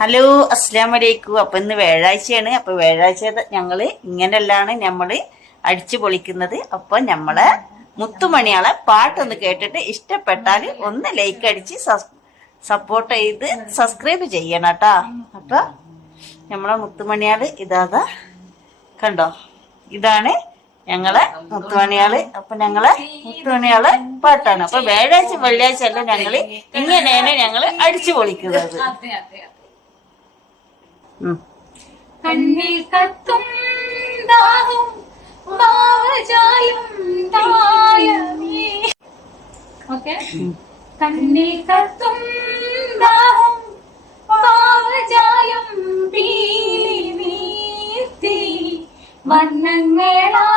Hello അസ്ലാം വലൈക്കും അപ്പൊ ഇന്ന് വ്യാഴാഴ്ചയാണ്. അപ്പൊ വ്യാഴാഴ്ച ഞങ്ങൾ ഇങ്ങനെയല്ലാണ് നമ്മൾ അടിച്ചു പൊളിക്കുന്നത്. അപ്പൊ നമ്മളെ മുത്തുമണിയാളെ പാട്ടൊന്ന് കേട്ടിട്ട് ഇഷ്ടപ്പെട്ടാൽ ഒന്ന് ലൈക്ക് അടിച്ച് സപ്പോർട്ട് ചെയ്ത് സബ്സ്ക്രൈബ് ചെയ്യണം കേട്ടാ. അപ്പൊ നമ്മളെ മുത്തുമണിയാൾ ഇതാതാ. കണ്ടോ? ഇതാണ് ഞങ്ങളെ മുത്തുമണിയാൾ. അപ്പൊ ഞങ്ങളെ മുത്തുമണിയാൾ പാട്ടാണ്. അപ്പൊ വ്യാഴാഴ്ച വെള്ളിയാഴ്ച അല്ല ഞങ്ങൾ ഇങ്ങനെയാണ് ഞങ്ങൾ അടിച്ചു പൊളിക്കുന്നത്. കണ്ണിൽ കത്തും ദാഹം ഭാവജാലം താളമേ ഓക്കെ? കണ്ണിൽ കത്തും ദാഹം ഭാവജാലം പീലി നീർത്തി വർണങ്ങളാൽ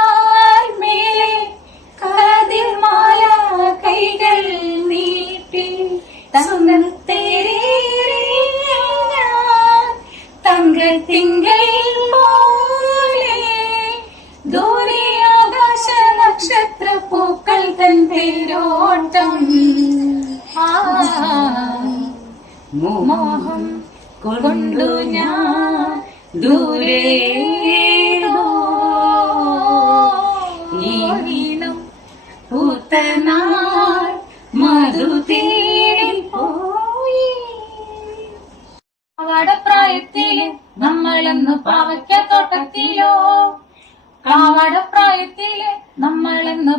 ആകാശ നക്ഷത്ര പൂക്കൾ തൻ പേരോട്ടം. മോഹം കൊണ്ടു ഞാൻ ദൂരെ ഈണം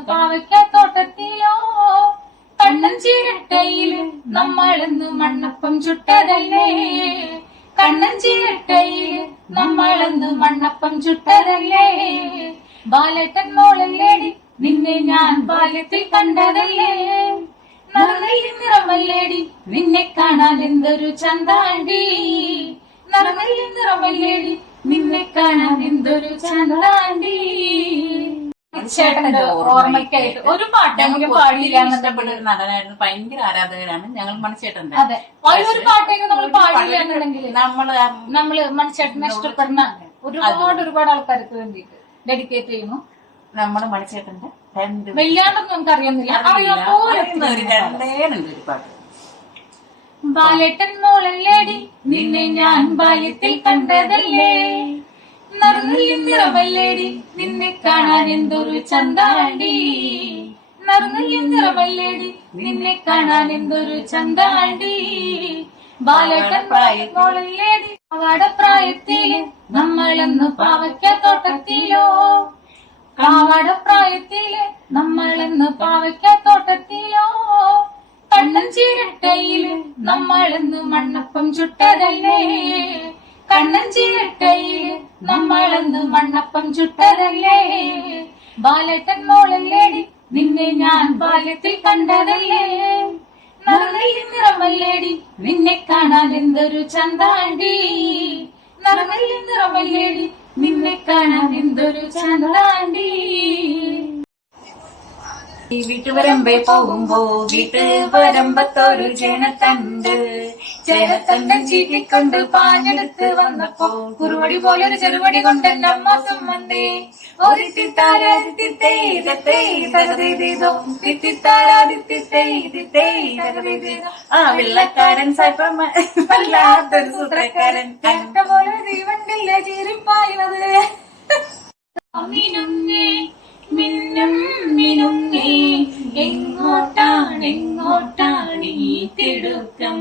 പാവയ്ക്കത്തോട്ടത്തിലോ? കണ്ണൻ ചീരട്ടയിൽ നമ്മളെന്ന് മണ്ണപ്പം ചുട്ടതല്ലേ? കണ്ണൻ ചീരട്ടയിൽ നമ്മളെന്ന് മണ്ണപ്പം ചുട്ടതല്ലേ? ബാലേട്ടൻ മോളല്ലേടി നിന്നെ ഞാൻ ബാല്യത്തിൽ കണ്ടതല്ലേ? നറുനെല്ലി നിറമല്ലേടി നിന്നെ കാണാൻ എന്തൊരു ചന്താണ്ടി? നറുനെല്ലി നിറമല്ലേടി നിന്നെ കാണാൻ എന്തൊരു ചന്താണ്ടി? ചേട്ടന്റെ ഓർമ്മയ്ക്കായിട്ട് ഒരു പാട്ടെങ്കിലും പാടിയില്ല ഇഷ്ടപ്പെട്ട ഒരു നടനായിരുന്നു. ഭയങ്കര ആരാധകരാണ്. ഞങ്ങൾ മണിച്ചേട്ടന്റെ അതെ. ഒരു ഒരു പാട്ടെങ്കിലും നമ്മൾ പാടില്ല എന്നുണ്ടെങ്കിൽ നമ്മൾ നമ്മൾ മണിച്ചേട്ടനെ ഇഷ്ടപ്പെടുന്ന ഒരുപാട് ഒരുപാട് ആൾക്കാർക്ക് വേണ്ടിയിട്ട് ഡെഡിക്കേറ്റ് ചെയ്യുന്നു. നമ്മുടെ മണിച്ചേട്ടന്റെ രണ്ട് വല്ലാണ്ടൊന്നും നമുക്ക് അറിയുന്നില്ല. അറിയാൻ പോലെ ഒരു പാട്ട്. ബാലേട്ടൻ മോളല്ലേടി? നിന്നെ ഞാൻ ബാല്യത്തിൽ കണ്ടതല്ലേ? നിറമല്ലേടി നിന്നെ കാണാൻ എന്തൊരു ചന്താണ്ടി. നറുനെല്ലി നിറമല്ലേടി നിന്നെ കാണാൻ എന്തൊരു ചന്താണ്ടി. ബാലേട്ടൻ അവടെ പാവയ്ക്ക നമ്മളെന്ന് പാവയ്ക്കത്തോട്ടത്തിലോ കാവാടപ്രായത്തിൽ നമ്മളെന്ന് പാവയ്ക്കത്തോട്ടത്തിലോ കണ്ണൻ ചീരട്ടയിൽ നമ്മളെന്ന് മണ്ണപ്പം ചുട്ടതല്ലേ. കണ്ണൻ നമ്മളെന്ന് മണ്ണപ്പം ചുട്ടതല്ലേ? ബാലട്ടൻ മോളല്ലേടി നിന്നെ ഞാൻ ബാല്യത്തിൽ കണ്ടതല്ലേ? നറുനെല്ലി നിറമല്ലേടി നിന്നെ കാണാൻ എന്തൊരു ചന്താണ്ടി? നറുനെല്ലി നിറമല്ലേടി നിന്നെ കാണാൻ എന്തൊരു ചന്താണ്ടി? വീട്ടുവരമ്പേ പോകുമ്പോ വീട്ടുവരമ്പത്തൊരു ജനത്തണ്ട് ചേരത്തണ്ടൻ ചീറ്റിക്കൊണ്ട് പാഞ്ഞെടുത്ത് വന്നപ്പോ കുറുവടി പോലൊരു ചെറുവടി കൊണ്ട് സുമ്മന്തേ ഒരു ആ വെള്ളക്കാരൻ വല്ലാത്തൊരു സൂത്രക്കാരൻ. പോലെ തീവണ്ടില്ല ചീറിപ്പായുന്നത്. മിനുങ്ങേ മിന്നും മിനുങ്ങേ എങ്ങോട്ടാണ് എങ്ങോട്ടാണ് ഈ തിടുക്കം?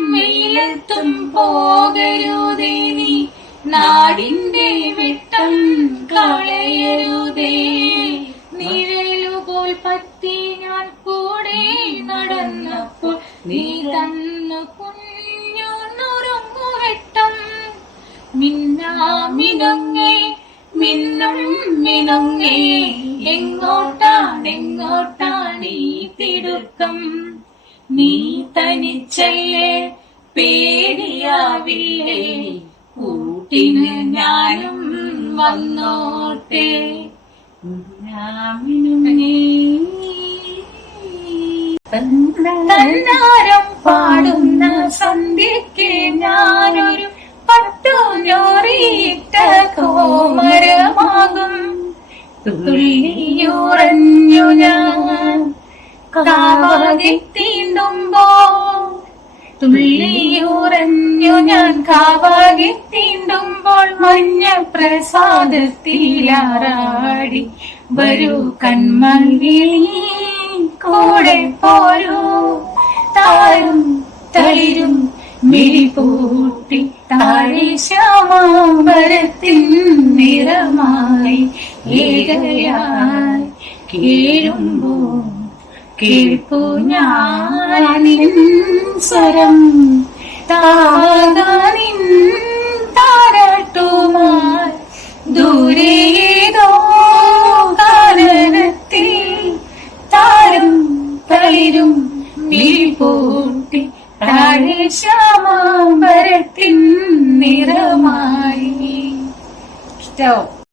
വെയിലത്തും പോകരുതേ നീ. നാടിന്റെ വെട്ടം കളയരുതേ. നിഴലുപോൽ പത്തി ഞാൻ കൂടെ നടന്നപ്പോൾ നീ തന്നു കുഞ്ഞു നുറുങ്ങു വെട്ടം. മിന്നാമിനുങ്ങേ മിന്നും മിനുങ്ങേ എങ്ങോട്ടാണ് എങ്ങോട്ടാണ് ഈ തിടുക്കം? നീ തനിച്ചല്ലേ പേടിയാവില്ലേ? കൂട്ടിന് ഞാനും വന്നോട്ടെ. തന്നാരം പാടുന്ന സന്ധ്യക്ക് ഞാനൊരു പട്ടുഞ്ഞോറിയിട്ട കോമരമാകും. തുള്ളിയുറഞ്ഞു ഞാൻ. കാവാതി തീണ്ടുമ്പോ തുള്ളിയുറഞ്ഞു ഞാൻ കാവാകെ തീണ്ടുമ്പോൾ മഞ്ഞ പ്രസാദത്തിലാറാടി. വരൂ കൺമങ്ങിളി കൂടെ പോരൂ. താരും തളിരും മിഴിപൂട്ടി താഴെ ശ്യാമാമ്പരത്തിൻ നിറമായി. ഏകയായി കേഴുമ്പോ കേൾപ്പു ഞാനിൻ സ്വരം താകാനിൻ